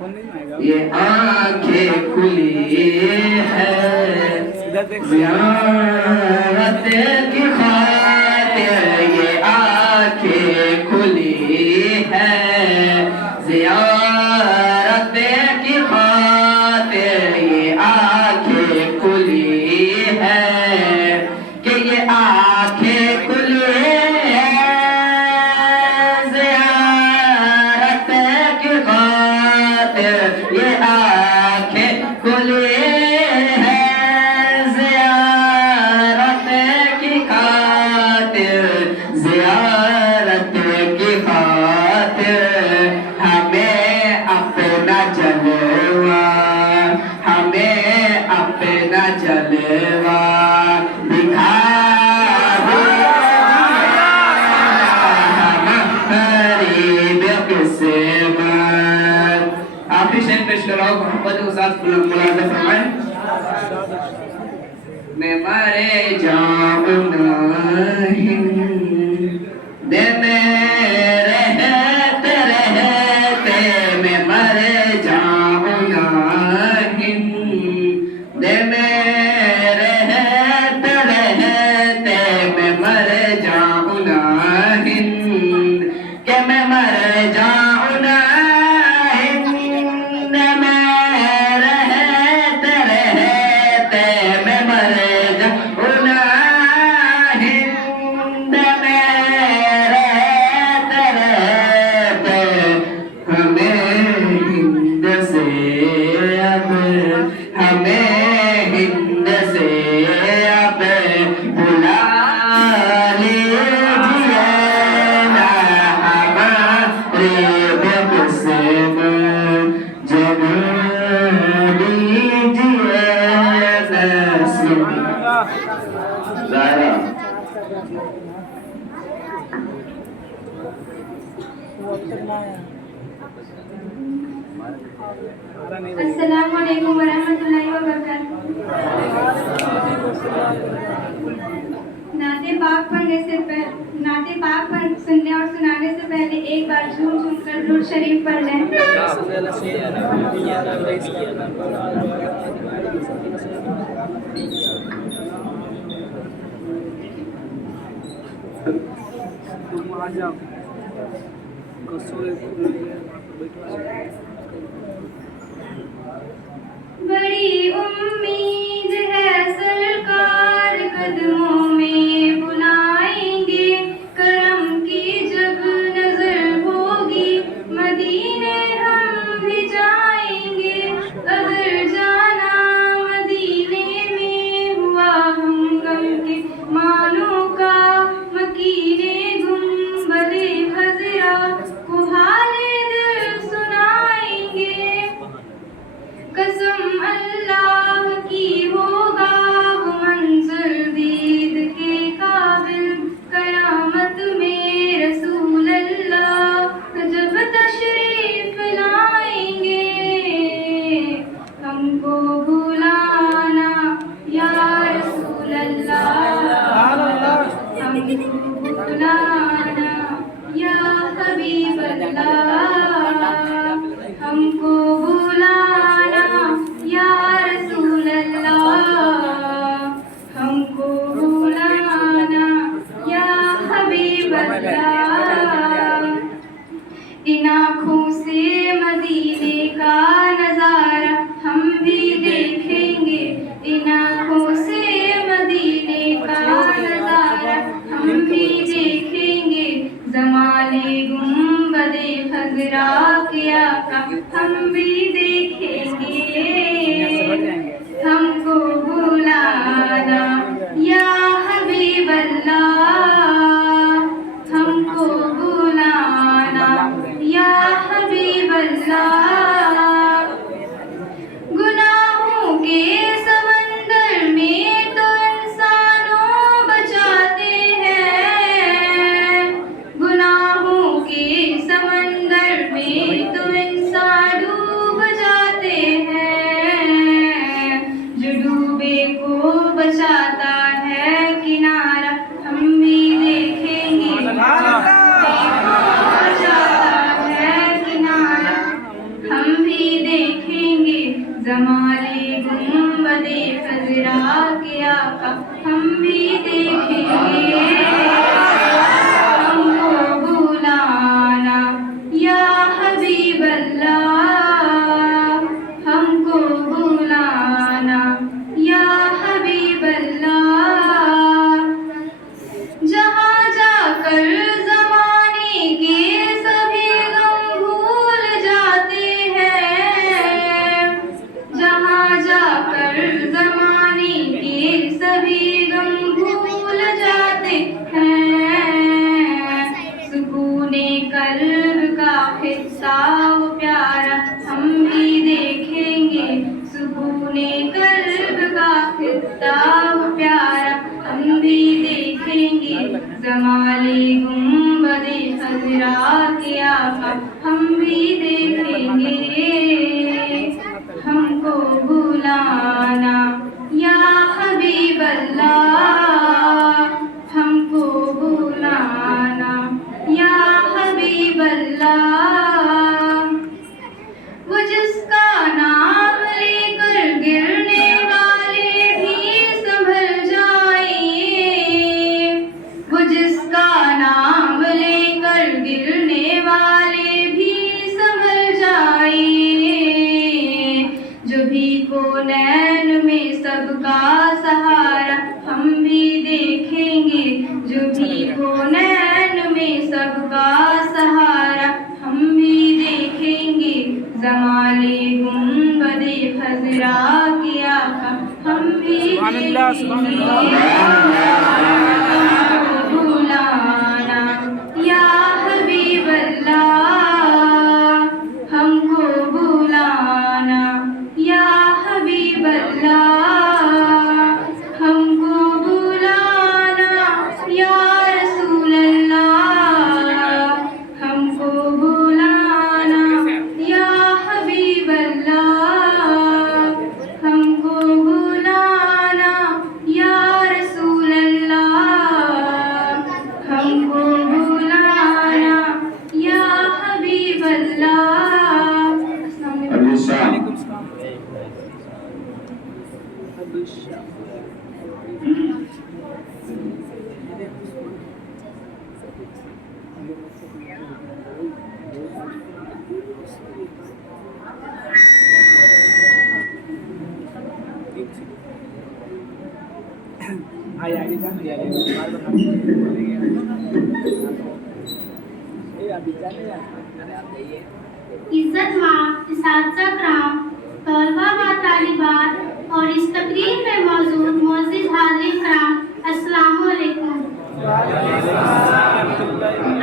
یہ آنکھیں کھلی ہے زیارت کی خاطر، یہ آنکھیں کھلی ہے زیارت کی خاطر، یہ آنکھیں کھلی ہے کہ یہ آنکھیں کھلی ہے زیارت کی خاطر، یہ آنکھیں کھلی ہے زیارت کی خاطر، زیارت کی خاطر ہمیں اپنا جلوہ، ہمیں اپنا جلوہ دکھا غریب قسمت۔ آخری شعر پیش کر رہا ہوں، محبت کے ساتھ ملاحظہ فرمائیں۔ میں مرے جاؤں نہیں دے میں رہتے رہتے، میں مرے جاؤں نہیں دے میں رہتے رہتے، میں مر جاؤں نہیں کہ میں مر جاؤں نہیں میں رہتے رہتے، میں مر جاؤں نہیں میں رہتے رہتے، ہمیں ہند سے اب، ہمیں ہند سے اب بلا لیجیے نا ہمارے بقسم، جب لیجیے نصیب۔ ظاہرہ السلام علیکم ورحمۃ اللہ وبرکاتہ۔ نعت پاک سننے اور سنانے سے پہلے ایک بار جھوم جھوم کر درود شریف پڑھ لیں۔ بڑی امید ہے سرکار قدموں میں بلائیں گے، کرم کی جب نظر ہوگی مدینے ہم بھی جائیں گے، اگر جانا مدینے میں ہوا ہم غم کے مانوں کا، مکینے گنبد خضرا کو حال دل سنائیں گے، قسم اللہ کی ہوگا وہ منظر دید کے قابل، قیامت میں رسول اللہ جب تشریف لائیں گے، ہم کو بلانا یا رسول اللہ، ہم کو بلانا یا حبیب اللہ، ہم کو بلانا یا رسول اللہ، ہم کو بلانا یا حبیب اللہ۔ ان آنکھوں سے مدینے کا نظارہ ہم بھی دیکھیں گے، ان آنکھوں سے مدینے کا نظارہ ہم بھی دیکھیں گے، زمانے گنبد خضرا کے آقا ہم بھی دیکھیں گے، ہم کو بلانا یا حبیب اللہ، ہم کو بلانا یا حبیب اللہ۔ گناہوں کے سمندر میں تو انسانوں بچاتے ہیں، گناہوں کے سمندر میں تو انسان ڈوب جاتے ہیں، جو ڈوبے کو بچاتا ہے کنارہ ہم بھی دیکھیں گے، بچاتا ہے کنارہ زمانے گنبد خضرا کے آقا ہم بھی دیکھیں گے ہم کو بلانا یا حبیب اللہ ہم کو بلانا یا حبیب اللہ جہاں جا کر زمانے کے سبھی غم بھول جاتے ہیں جہاں جا کر زمانے کے سبھی غم بھول جاتے ہیں سکون قلب کا خطہ وہ پیارا ہم بھی دیکھیں گے سکون قلب کا خطہ وہ پیارا ہم بھی دیکھیں گے زمانے گنبد خضرا کے آقا ہم بھی دیکھیں گے ہم کو بلانا یا حبیب اللہ ہم کو بلانا یا حبیب اللہ وہ جس کا نام لے کر گرنے والے بھی سنبھل جائیں وہ جس کا نام لے کر گرنے والے بھی سنبھل جائیں جو بھی کونین میں سب کا سہارا ہم بھی دیکھیں گے جو بھی کونین میں سب کا سہارا ہم بھی دیکھیں گے زمانے گنبد خضرا کے آقا ہم بھی دیکھیں گے بلانا یا حبیب اللہ ہم کو بلانا یا حبیب اللہ ہم کو بلانا یا رسول اللہ ہم کو بلانا یا حبیب اللہ ہم کو بلانا یا رسول اللہ ہم کو بلانا یا حبیب اللہ السلام علیکم عزت ماں اساتذہ کرام طلبہ و طالبات اور اس تقریب میں موجود معزز حاضرین کرام السلام علیکم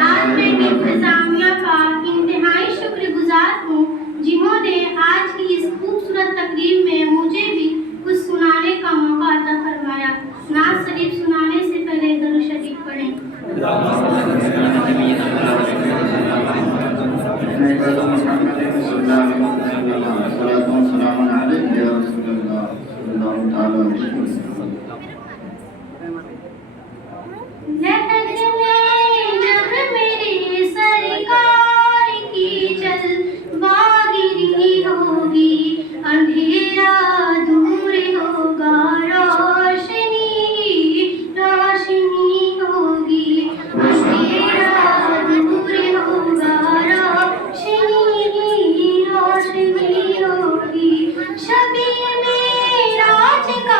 آج میں انتظامیہ کا انتہائی شکر گزار ہوں جنہوں نے آج کی اس خوبصورت تقریب میں مجھے بھی کچھ سنانے کا موقع عطا فرمایا نعت شریف سنانے سے پہلے درود شریف پڑھیں جب میری سرکار کی جلوہ ہوگی اندھیرا دور ہوگا روشنی روشنی ہوگی اندھیرا دور ہوگا روشنی روشنی ہوگی شب معراج کا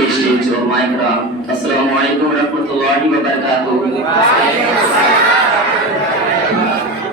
Distinguished ulama ikram, Assalamualaikum warahmatullahi wabarakatuh.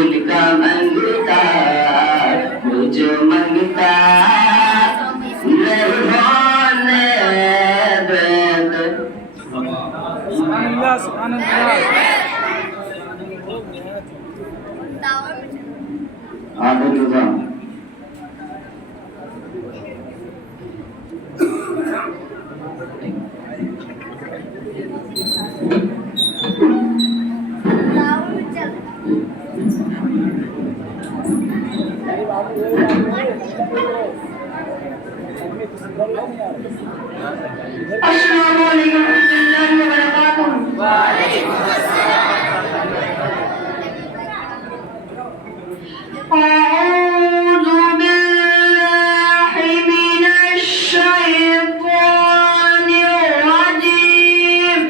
پھول کا منگتا وہ جو منگتا نہیں ہونے دیتے. سبحان اللہ سبحان اللہ. عابد رضا السلام علیکم ورحمۃ اللہ وبرکاتہ. أعوذ بالله من الشيطان الرجيم.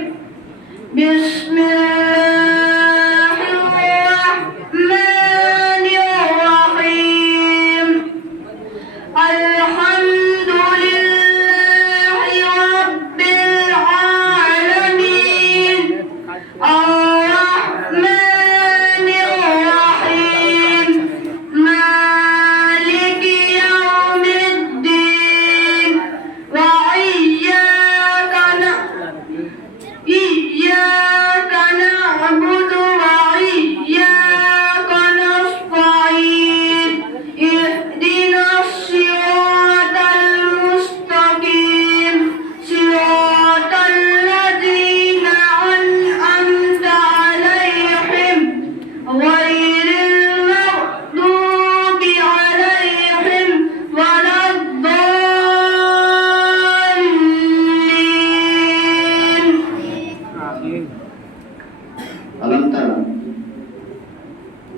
بسم الله الرحمن الرحيم. الحمد لله رب العالمين الرحمن الرحيم مالك يوم الدين وإياك نعبد وإياك نستعين. اهدنا الصراط المستقيم صراط الذين أنعمت عليهم غير المغضوب عليهم ولا الضالين. ألم ترى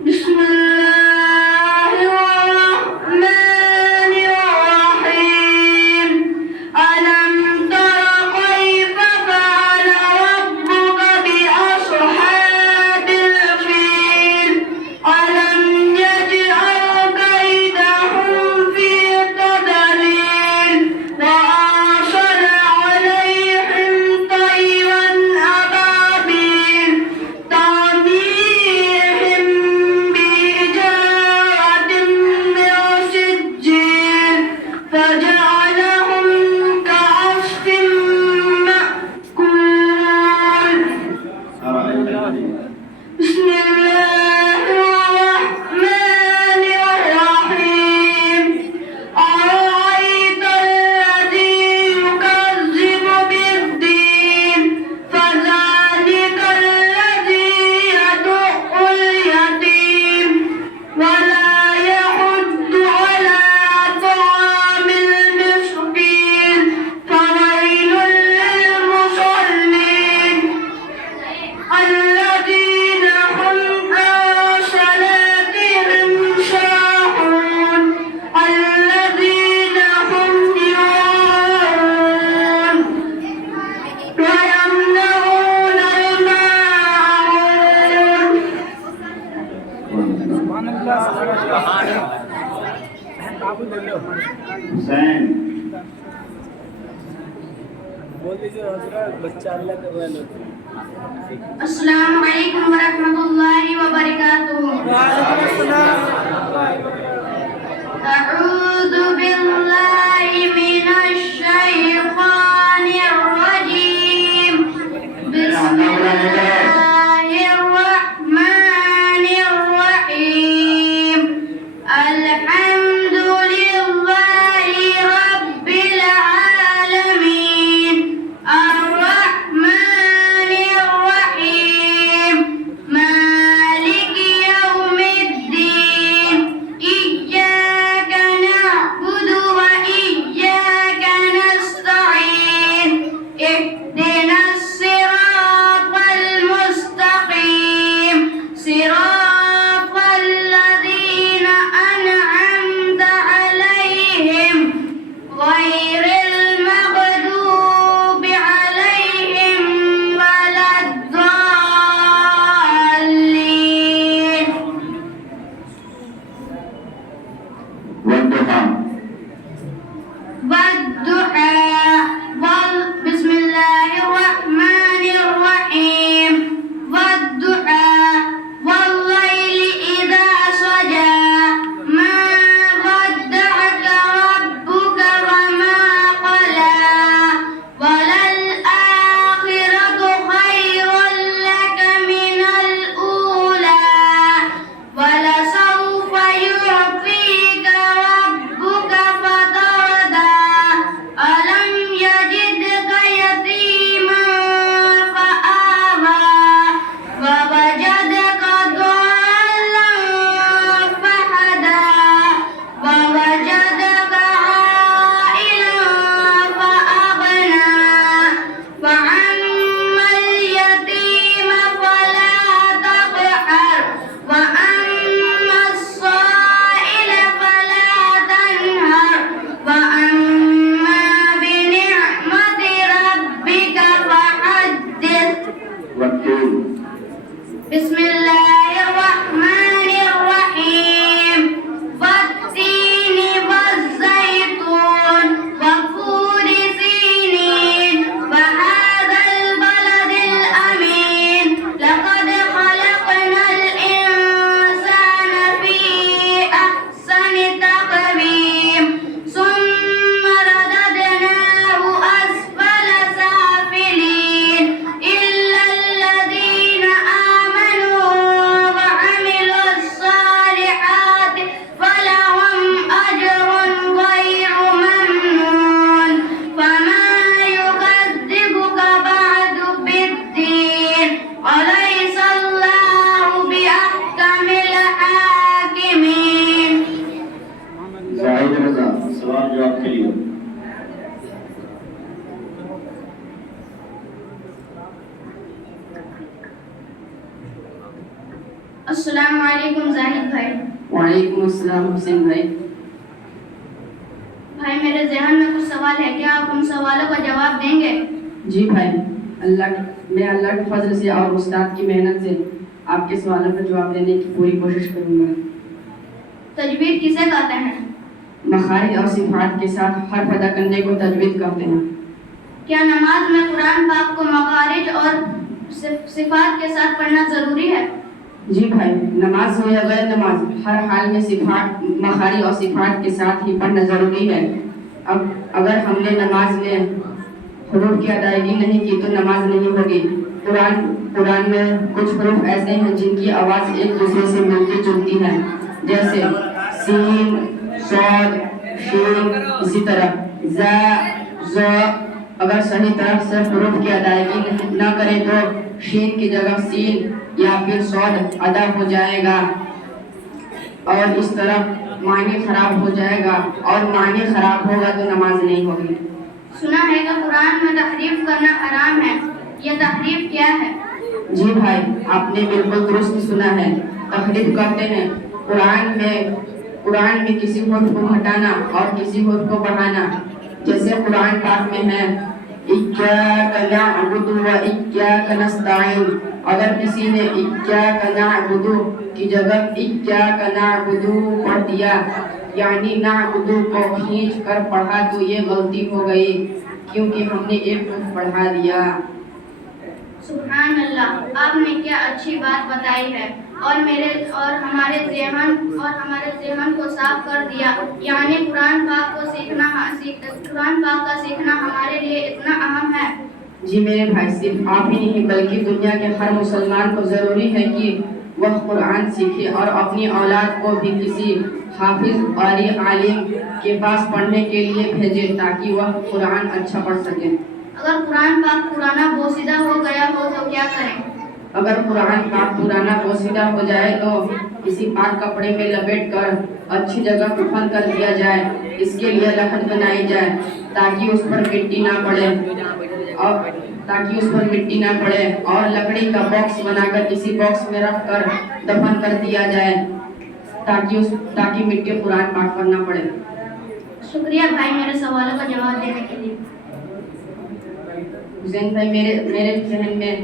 بسم الله الرحمن الرحيم. ألم تر كيف فعل ربك بأصحاب الفيل. ألم يجعل كيدهم في تضليل وأرسل عليهم طيرا أبابيل ترميهم بحجارة من سجيل فجعلهم كعصف مأكول. بسم الله الرحمن الرحيم. أرأيت الذي يكذب بالدين فذلك الذي يدع اليتيم ولا يحض على طعام المسكين فويل للمصلين الذين هم عن صلاتهم ساهون الذين هم يراءون ويمنعون الماعون. سبحان اللہ سبحان اللہ. آپ لے لو حسین بول دیجیے حضرت بچہ اللہ کا بہن. السلام علیکم ورحمۃ اللہ وبرکاتہ. أعوذ بالله من الشيطان الرجيم. بسم الله الرحمن الرحيم. الحمد لله رب العالمين الرحمن الرحيم مالك يوم الدين علیکم زاہد بھائی. وعلیکم السلام حسین بھائی. بھائی میرے ذہن میں کچھ سوال ہے, کیا آپ ان سوالوں کا جواب دیں گے؟ جی بھائی, میں اللہ کے فضل سے اور استاد کی محنت سے آپ کے سوالوں کا جواب دینے کی پوری کوشش کروں گا. تجوید کسے کہتے ہیں؟ مخارج اور صفات کے ساتھ حرف ادا کرنے کو تجوید کہتے ہیں. کیا نماز میں قرآن پاک کو مخارج اور صفات کے ساتھ پڑھنا ضروری ہے؟ جی بھائی, نماز ہو یا غیر نماز, ہر حال میں صفات, مخارج اور صفات کے ساتھ ہی پڑھنا ضروری ہے. اب اگر ہم نے نماز میں حروف کی ادائیگی نہیں کی تو نماز نہیں ہوگی. قرآن میں کچھ حروف ایسے ہیں جن کی آواز ایک دوسرے سے ملتی جلتی ہے, جیسے سین, صاد, شین, اسی طرح زا, ز. اگر صحیح طرح سے حروف کی ادائیگی نہ کرے تو شین کی جگہ سین یا پھر صاد ادا ہو جائے گا اور اس طرح معنی خراب ہو جائے گا, اور معنی خراب ہوگا تو نماز نہیں ہوگی. سنا ہے کہ قرآن میں تحریف کرنا حرام ہے, یہ تحریف کیا ہے؟ جی بھائی, آپ نے بالکل درست سنا ہے. تحریف کہتے ہیں قرآن میں کسی حرف کو ہٹانا اور کسی حرف کو بڑھانا. جیسے قرآن پاک میں ہے ایاک نعبد و ایاک نستعین, اگر کسی نے ایاک نعبد کی جگہ ایاک نعبد پڑھ دیا, یعنی نعبد کو کھینچ کر پڑھا تو یہ غلطی ہو گئی کیونکہ ہم نے ایک حرف بڑھا دیا. سبحان اللہ, آپ نے کیا اچھی بات بتائی ہے اور ہمارے ذہن کو صاف کر دیا. یعنی قرآن پاک کا سیکھنا ہمارے لیے اتنا اہم ہے. جی میرے بھائی, صرف آپ ہی نہیں بلکہ دنیا کے ہر مسلمان کو ضروری ہے کہ وہ قرآن سیکھے اور اپنی اولاد کو بھی کسی حافظ قاری عالم کے پاس پڑھنے کے لیے بھیجے تاکہ وہ قرآن اچھا پڑھ سکیں. اگر قرآن پاک پرانا بوسیدہ ہو گیا ہو تو کیا کریں؟ اگر قرآن پاک پرانا بوسیدہ ہو جائے تو کسی پاک کپڑے میں لپیٹ کر اچھی جگہ دفن کر دیا جائے. اس کے لیے لکڑ بنائی جائے تاکہ اس پر مٹی نہ پڑے اور لکڑی کا باکس بنا کر کسی باکس میں رکھ کر دفن کر دیا جائے تاکہ مٹی قرآن پاک پر نہ پڑے. شکریہ بھائی میرے سوالوں کا جواب دینے کے لیے. حسین بھائی, میرے ذہن میں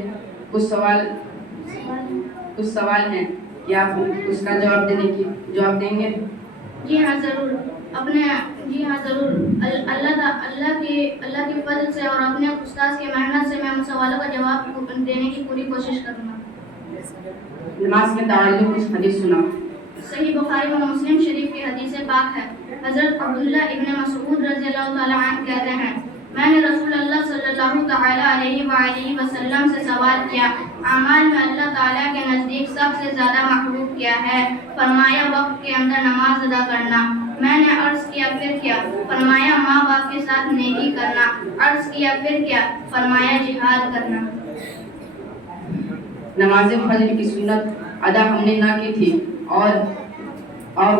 کچھ سوال ہیں, کیا آپ اس کا جواب دیں گے؟ جی ہاں ضرور. اللہ کی فضل سے اور اپنے استاد کی محنت سے میں ان سوالوں کا جواب دینے کی پوری کوشش کروں گا. نماز کے تعلق کچھ حدیث سنا. صحیح بخاری و مسلم شریف کی حدیث پاک ہے. حضرت عبداللہ ابن مسعود رضی اللہ تعالی عنہ کہتے ہیں, میں نے رسول اللہ صلی اللہ تعالی علیہ وآلہ وسلم سے سوال کیا, اعمال میں اللہ تعالیٰ کے نزدیک سب سے زیادہ محبوب کیا ہے؟ فرمایا وقت کے اندر نماز ادا کرنا. میں نے عرض کیا پھر کیا؟ فرمایا ماں باپ کے ساتھ نیکی کرنا. عرض کیا پھر کیا؟ فرمایا جہاد کرنا. نماز فجر کی سنت ادا ہم نے نہ کی تھی اور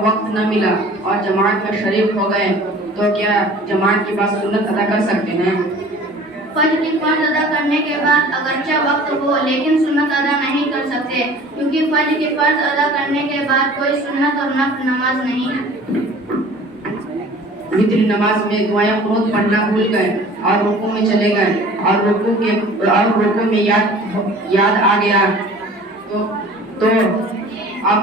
وقت نہ ملا اور جماعت میں شریک ہو گئے تو کیا جماعت کے بعد سنت ادا کر سکتے ہیں؟ فجر کی فرض ادا کرنے کے بعد اگرچہ وقت ہو لیکن سنت ادا نہیں کر سکتے, کیونکہ فجر کی فرض ادا کرنے کے بعد کوئی سنت اور نفل نماز نہیں ہے. وتر نماز میں دعائیں قنوت پڑھنا بھول گئے اور رکوع میں چلے گئے اور رکوع میں یاد آ گیا تو اب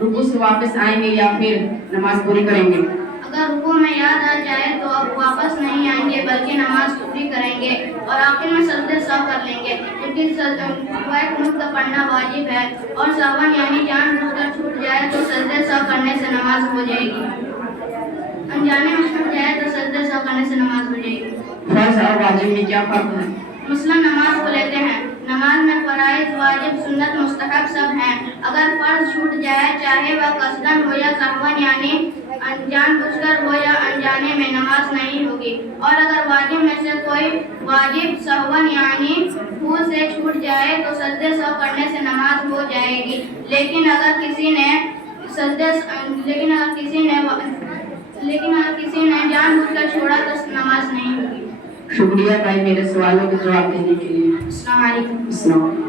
رکوع سے واپس آئیں گے یا پھر نماز پوری کریں گے؟ اگر رکوع میں یاد آ جائے تو اب واپس نہیں آئیں گے بلکہ نماز پوری کریں گے اور آخر میں سجدے سہو کر لیں گے, کیونکہ دعائیں قنوت کا پڑھنا واجب ہے اور سہون یعنی جان بوجھ کر چھوٹ جائے تو سجدے سہو کرنے سے نماز ہو جائے گی. انجانے میں چھوٹ جائے تو سجدے سہو کرنے سے نماز ہو جائے گی. فرض اور واجب میں کیا فرق ہے؟ مثلاً نماز کو لیتے ہیں. نماز میں فرائض, واجب, سنت, مستحب سب ہیں. اگر فرض چھوٹ جائے چاہے وہ قصداً ہو یا سہون یعنی جان بوجھ کر ہو یا انجانے میں, نماز نہیں ہوگی. اور اگر واجب میں سے کوئی واجب سہون یعنی بھول سے چھوٹ جائے تو سجدے سہو کرنے سے نماز ہو جائے گی. لیکن اگر کسی نے جان بوجھ کر چھوڑا تو نماز نہیں ہوگی. شکریہ بھائی میرے سوالوں کے جواب دینے کے لیے. السلام علیکم. السلام علیکم.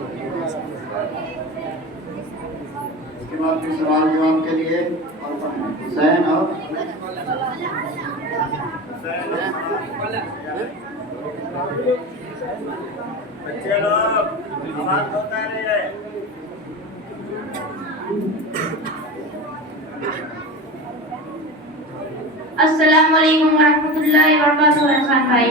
اس کے بعد پھر سوال جواب کے لیے اور حسین اور بچے لوگ آواز ہوتا رہے. السلام علیکم ورحمۃ اللہ وبرکاتہ. احسان بھائی.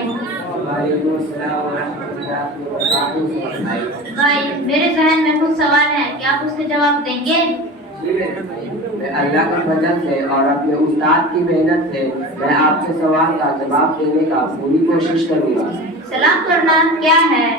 وعلیکم السلام ورحمۃ اللہ وبرکاتہ. بھائی میرے ذہن میں کچھ سوال ہے, کیا آپ اس کے جواب دیں گے؟ جی میں اللہ کے فضل سے اور اپنے استاد کی محنت سے میں آپ کے سوال کا جواب دینے کا پوری کوشش کروں گا. سلام کرنا کیا ہے؟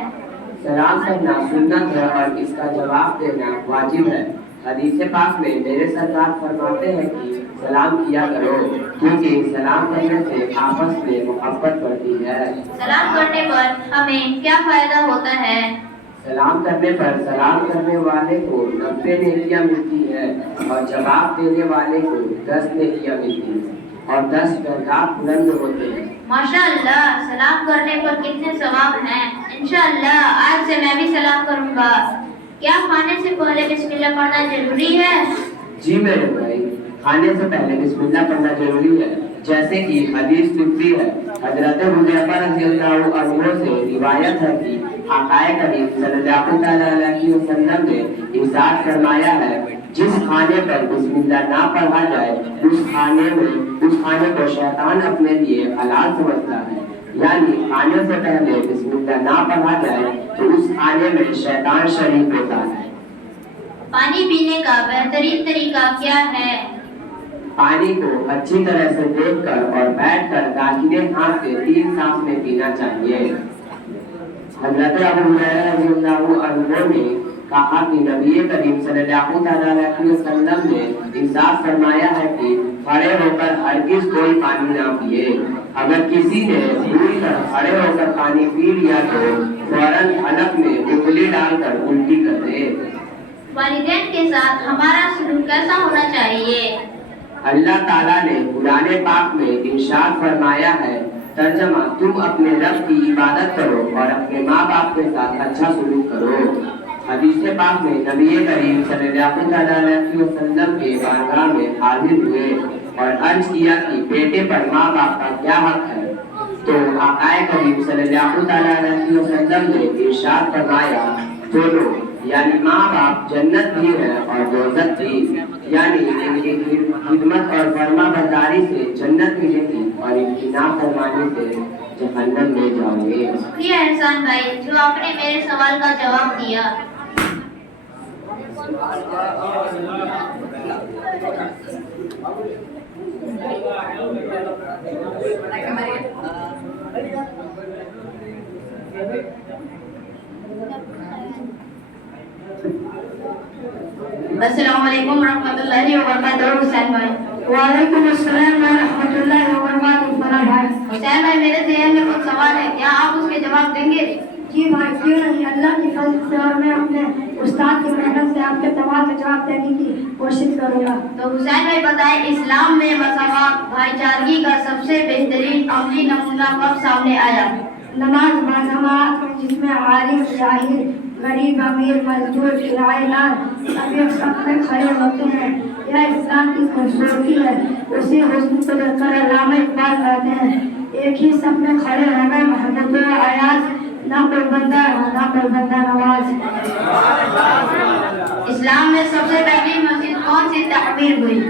سلام کرنا سنت ہے اور اس کا جواب دینا واجب ہے. حدیث پاک میں میرے سرکار فرماتے ہیں کہ سلام کیا کرو کیونکہ سلام کرنے سے آپس میں محبت بڑھتی ہے. سلام کرنے پر ہمیں کیا فائدہ ہوتا ہے؟ سلام کرنے پر سلام کرنے والے کو 90 نیکیاں ملتی ہے اور جواب دینے والے کو 10 نیکیاں ملتی ہیں اور 10 درجات بلند ہوتے ہیں. ماشاء اللہ, سلام کرنے پر کتنے ثواب ہیں. انشاءاللہ آج سے میں بھی سلام کروں گا. کیا کھانے سے پہلے بسم اللہ پڑھنا ضروری ہے؟ جی میرے بھائی, کھانے سے پہلے بسم اللہ پڑھنا ضروری ہے. جیسے کہ حدیث لکھتی ہے, حضرت حذیفہ رضی اللہ عنہ سے روایت ہے کہ آقا کریم صلی اللہ علیہ وسلم نے ارشاد فرمایا ہے, جس کھانے پر بسم اللہ نہ پڑھا جائے اس کھانے کو شیطان اپنے لیے حلال سمجھتا ہے. یعنی کھانے سے پہلے بسم اللہ نہ پڑھا جائے تو اس کھانے میں شیطان شریک ہوتا ہے. پانی پینے کا بہترین طریقہ کیا ہے؟ پانی کو اچھی طرح سے دیکھ کر اور بیٹھ کر داخلے ہاتھ سے 3 سانس میں پینا چاہیے. حضرت ابو ہریرہ رضی اللہ عنہ نے کہا کہ نبی کریم صلی اللہ علیہ وسلم نے ارشاد فرمایا ہے کہ کھڑے ہو کر ہرگز کوئی پانی نہ پیے. اگر کسی نے بھول کر کھڑے ہو کر پانی پی لیا تو فوراً حلق میں انگلی ڈال کر الٹی کر دے. والدین کے ساتھ ہمارا سلوک کیسا ہونا چاہیے؟ اللہ تعالیٰ نے قرآن پاک میں ارشاد فرمایا ہے, ترجمہ, تم اپنے رب کی عبادت کرو اور اپنے ماں باپ کے ساتھ اچھا سلوک کرو. حدیث پاک میں نبی کریم صلی اللہ علیہ وسلم کے بارگاہ میں حاضر ہوئے اور عرض کیا کہ بیٹے پر ماں باپ کا کیا حق ہے. تو آقا کریم صلی اللہ علیہ وسلم نے ارشاد فرمایا, دونوں یعنی ماں باپ جنت بھی ہے اور دوزخ بھی, یعنی ان کی خدمت اور فرما برداری سے جنت ملے گی اور ان کی نافرمانی سے جہنم میں جاؤ گے. شکریہ احسان بھائی جو آپ نے میرے سوال کا جواب دیا. السلام علیکم ورحمۃ اللہ وبرکاتہ. حسین بھائی. وعلیکم السلام ورحمۃ اللہ وبرکاتہ. حسین بھائی میرے ذہن میں کچھ سوال ہے, کیا آپ اس کے جواب دیں گے؟ جی بھائی, کیوں نہیں. اللہ کی فضل سے اور میں اپنے استاد کی محنت سے آپ کے سوال کا جواب دینے کی کوشش کروں گا. تو حسین بھائی بتائیں, اسلام میں مساوات بھائی چارگی کا سب سے بہترین عملی نمونہ کب سامنے آیا؟ نماز باجماعت میں جس میں عالم جاہل غریب امیر مزدور کرائے دار سبھی سب میں کھڑے ہوتے ہیں, یہ اسلام کی خوبصورتی ہے. اسی حسن کو دیکھ کر علامہ اقبال کہتے ہیں, ایک ہی سب میں کھڑے ہو گئے محبت و ایاز, نہ کوئی بندہ نہ کوئی بندہ نواز. اسلام میں سب سے پہلی مسجد کون سی تعمیر ہوئی؟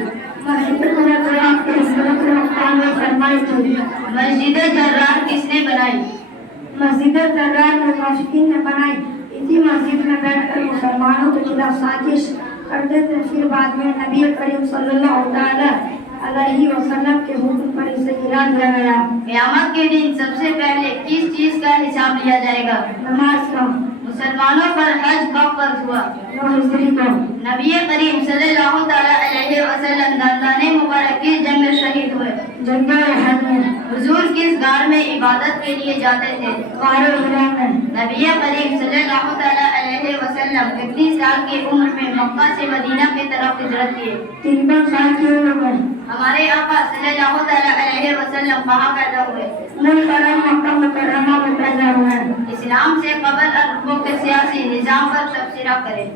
مسجد قرآن کے حضرت مقام میں فرمائی تھی. مسجد جرار کس نے بنائی؟ مسجد جرار میں مشکین نے بنائی. اسی مسجد میں بیٹھ کر مسلمانوں کے خلاف سازش کرتے تھے. پھر بعد میں نبی کریم صلی اللہ علیہ وسلم کے حکم پر اسے گرا دیا گیا. قیامت کے دن سب سے پہلے کس چیز کا حساب لیا جائے گا؟ نماز کا. مسلمانوں پر حج کب فرض ہوا؟ 9 ہجری کو. نبی کریم صلی اللہ علیہ وسلم دندان مبارک کی جنگ میں شہید ہوئے. حضور کس غار میں عبادت کے لیے جاتے تھے؟ نبی کریم صلی اللہ تعالیٰ علیہ وسلم کتنی سال کی عمر میں مکہ سے مدینہ کی طرف ہجرت کیے؟ 53 سال کی عمر میں۔ ہمارے آقا صلی اللہ تعالیٰ علیہ وسلم کہاں پیدا ہوئے؟ ملک مکہ مکرمہ میں پیدا ہوئے۔ اسلام سے قبل عربوں کے سیاسی نظام پر تبصرہ کریں۔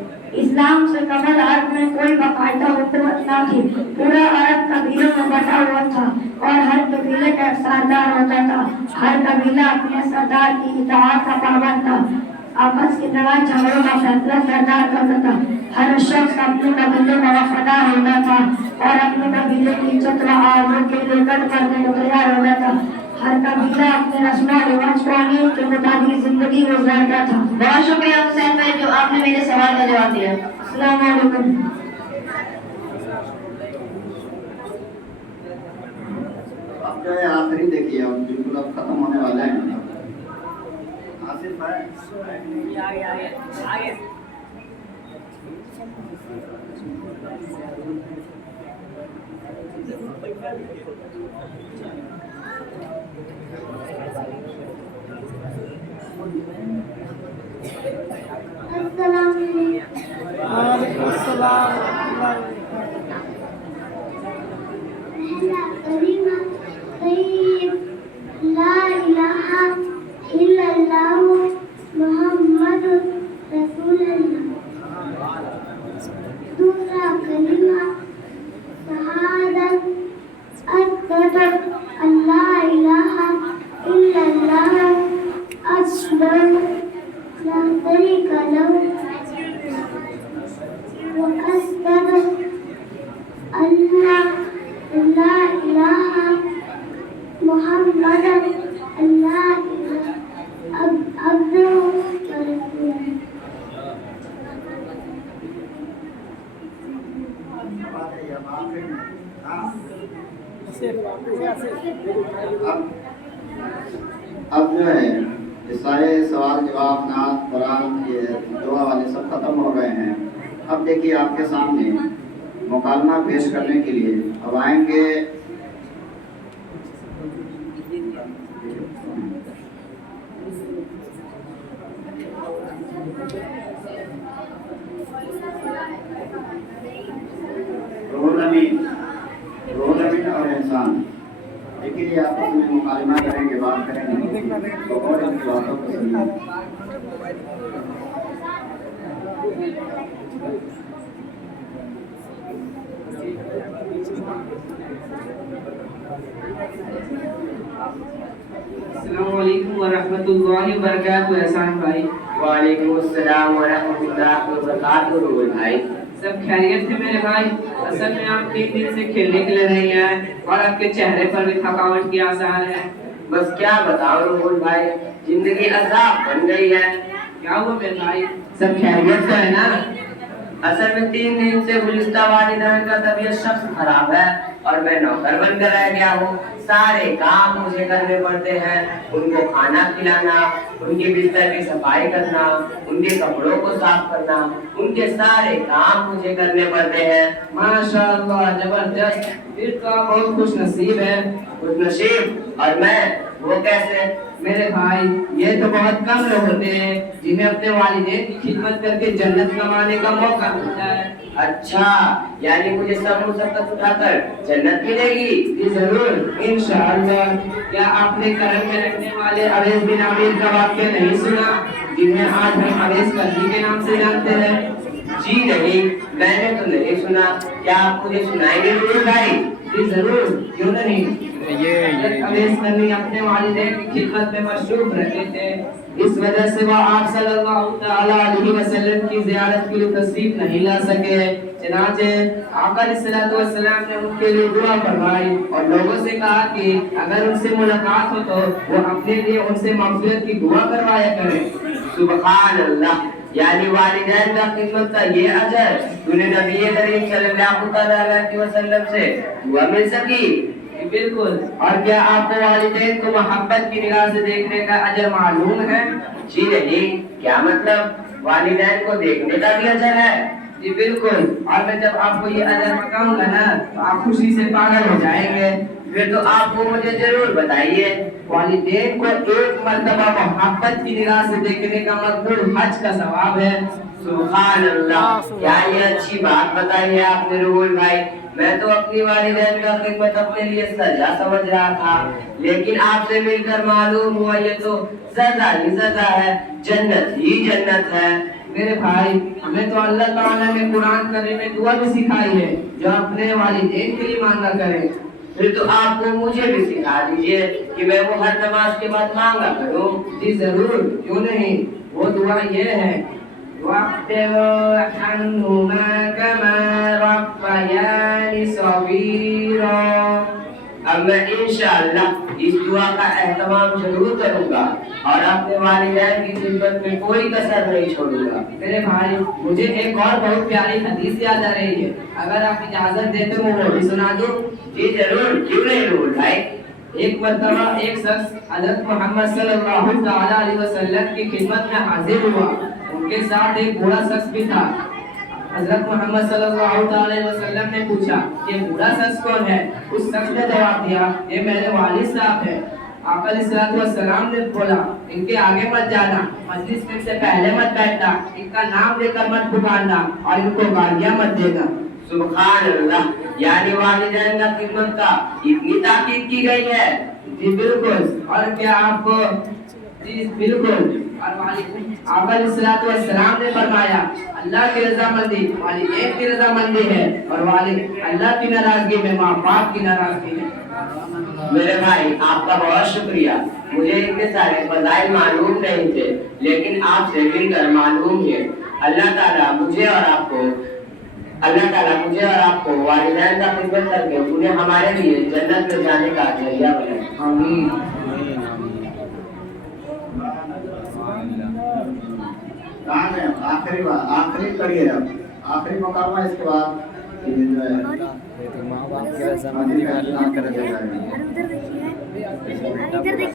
اسلام سے قبل عرب میں کوئی باقاعدہ حکومت نہ تھی، پورا عرب قبیلوں میں بٹا ہوا تھا اور ہر قبیلے کا ایک سردار ہوتا تھا۔ ہر قبیلہ اپنے سردار کی اطاعت کا پابند تھا، آپس کے لڑائی جھگڑوں کا فیصلہ سردار کرتا تھا۔ ہر شخص اپنے قبیلے کا وفادار ہوتا تھا اور اپنے قبیلے کی عزت و آبرو کے لیے ڈٹ کرنے کو تیار ہوتا تھا۔ ہر قبیلہ اپنے رسم و رواج قوانین کے مطابق زندگی گزارتا تھا۔ بہت شکریہ حسین بھائی جو آپ نے میرے سوال کا جواب دیا۔ السلام علیکم۔ اب جو ہے آخری دیکھیے، اب بالکل اب ختم ہونے والا ہے۔ آصف بھائی السلام علیکم۔ وعلیکم السلام۔ کلمہ طیب لا الہ الا اللہ محمد رسول اللہ۔ دوسرا کلمہ شہادت اشہد ان لا الہ الا اللہ اشہد لا شریک لہ واشہد ان لا الہ محمد اللہ عبدہ ورسولہ۔ اب جو ہے یہ سارے سوال جواب نعت قرآن یہ دعا والے سب ختم ہو گئے ہیں۔ اب دیکھیے آپ کے سامنے مکالمہ پیش کرنے کے لیے اب آئیں گے روح الامین اور احسان۔ دیکھیے یہ آپس میں مکالمہ کریں گے، بات کریں گے تو اور ان کی باتوں کو سنیے۔ السلام علیکم ورحمۃ اللہ وبرکاتہ احسان بھائی۔ وعلیکم السلام ورحمۃ اللہ وبرکاتہ روحل بھائی۔ سب خیریت سے میرے بھائی؟ اصل میں آپ 3 دن سے کھیلنے کے لیے نہیں آئے اور آپ کے چہرے پر بھی تھکاوٹ کی آثار ہے۔ بس کیا بتاؤ روحل بھائی، زندگی عذاب بن گئی ہے۔ کیا ہوا میرے بھائی؟ سب خیریت سے ہے نا؟ اصل میں 3 دن سے گزشتہ والدین کا طبیعت سخت خراب ہے اور میں نوکر بن کر رہ گیا ہوں۔ سارے کام مجھے کرنے پڑتے ہیں، ان کو کھانا کھلانا، ان کے بستر کی صفائی کرنا، ان کے کپڑوں کو صاف کرنا، ان کے سارے کام مجھے کرنے پڑتے ہیں۔ ماشاء اللہ زبردست، پھر تو آپ بہت خوش نصیب ہیں۔ خوش نصیب؟ اور میں وہ کیسے؟ میرے بھائی یہ تو بہت کم لوگ ہوتے ہیں جنہیں اپنے والدین کی خدمت کر کے جنت کمانے کا موقع ملتا ہے۔ اچھا، یعنی مجھے سب مسقط اٹھا کر جنت ملے گی؟ جی ضرور انشاءاللہ۔ کیا آپ نے کرم میں رہنے والے اویس بن عامر کا واقعہ نہیں سنا جنہیں آج ہم اویس قرنی کے نام سے جانتے ہیں؟ جی نہیں، میں نے تو نہیں سنا۔ کیا آپ مجھے سنائیں گے ضرور بھائی؟ جی ضرور، کیوں نہیں۔ اویس قرنی اپنے والدین کی خدمت میں مصروف رہتے تھے، اس وجہ سے وہ آپ صلی اللہ تعالی علیہ وسلم کی زیارت کے لیے تشریف نہیں لا سکے۔ چنانچہ آقا علیہ السلام نے ان کے لیے دعا فرمائی اور لوگوں سے کہا کہ اگر ان سے ملاقات ہو تو وہ اپنے لیے ان سے مغفرت کی دعا کروایا کریں۔ سبحان اللہ، یعنی والدین کا خدمت کا یہ اجر انہیں نبی کریم صلی اللہ تعالی علیہ وسلم سے دعا مل سکی؟ بالکل۔ اور کیا آپ کو والدین کو محبت کی نگاہ سے دیکھنے کا اجر معلوم ہے؟ جی نہیں، کیا مطلب؟ والدین کو دیکھنے کا بھی اجر ہے؟ جی بالکل، اور میں جب آپ کو یہ اجر بتاؤں گا نا تو آپ خوشی سے پاگل ہو جائیں گے۔ پھر تو آپ کو مجھے ضرور بتائیے والدین کو ایک مرتبہ محبت کی نگاہ سے دیکھنے کا مقبول حج کا ثواب ہے۔ سبحان اللہ، کیا یہ اچھی بات بتائی ہے آپ نے رول بھائی۔ میں تو اپنی والدین کا خدمت اپنے لیے سزا سمجھ رہا تھا، لیکن آپ سے مل کر معلوم ہوا یہ تو سزا ہی سزا ہے، جنت ہی جنت ہے۔ میرے بھائی، ہمیں تو اللہ تعالیٰ نے قرآن کریم میں دعا بھی سکھائی ہے جو اپنے والدین کے لیے مانگا کرے۔ پھر تو آپ کو مجھے بھی سکھا دیجئے کہ میں وہ ہر نماز کے بعد مانگا کروں۔ جی ضرور، کیوں نہیں۔ وہ دعا یہ ہے وَاغْفِرْ عَنْهُمَا كَمَا رَبَّيَانِي صَغِيرًا۔ اب میں انشاءاللہ اس دعا کا اہتمام ضرور کروں گا اور اپنے والدین کی خدمت میں کوئی کسر نہیں چھوڑوں گا۔ میرے بھائی، مجھے ایک اور بہت پیاری حدیث یاد آ رہی ہے، اگر آپ اجازت دیتے ہو وہ بھی سنا دوں۔ جی ضرور، کیوں نہیں رول بھائی۔ ایک مرتبہ ایک شخص حضرت محمد صلی اللہ علیہ وسلم کی خدمت میں حاضر ہوا، ان کے ساتھ ایک بوڑھا شخص بھی تھا۔ حضرت محمد صلی اللہ علیہ وسلم نے پوچھا یہ بوڑھا شخص کون ہے؟ اس شخص نے جواب دیا یہ میرے والد صاحب ہے۔ آقا علیہ السلام نے بولا ان کے آگے مت جانا، مجلس میں سے پہلے مت بیٹھنا، ان کا نام لے کر مت پکارنا اور ان کو گالیاں مت دینا۔ سبحان اللہ، یعنی والدین کا خدمت کا اتنی تاکید کی گئی ہے۔ جی بالکل، اور کیا آپ کو جی بالکل، اور آقا علیہ السلام نے فرمایا اللہ کی رضامندی والدین کی رضامندی ہے اور والد اللہ کی ناراضگی میں ماں باپ کی ناراضگی ہے۔ میرے بھائی، آپ کا بہت شکریہ، مجھے اتنے سارے فضائل معلوم نہیں تھے، لیکن آپ سے مل کر معلوم ہے۔ اللہ تعالیٰ مجھے اور آپ کو والدین کا خدمت کر کے انہیں ہمارے لیے جنت میں جانے کا ذریعہ بنائے۔ آمین۔ آخری کریے، آخری مقامہ، اس کے بعد ماں باپ کے